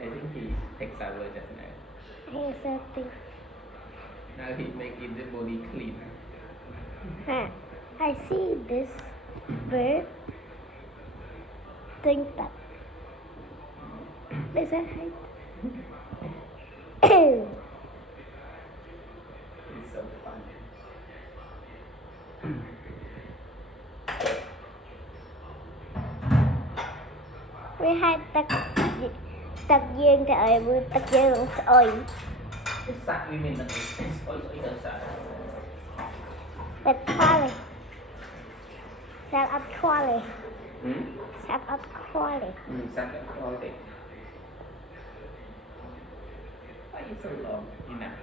I think he takes shower just now. I also think. Now he making the body clean. I see this bird think that there's a height. It's so fun. Với hai tật dương trời ơi, vui tật dương ơi. Cái sạc vì mình là ôi sạc. Tật khoa Sạc up khoa này. Sạc up khoa này. Sạc up khoa này. Why is so long? Enough.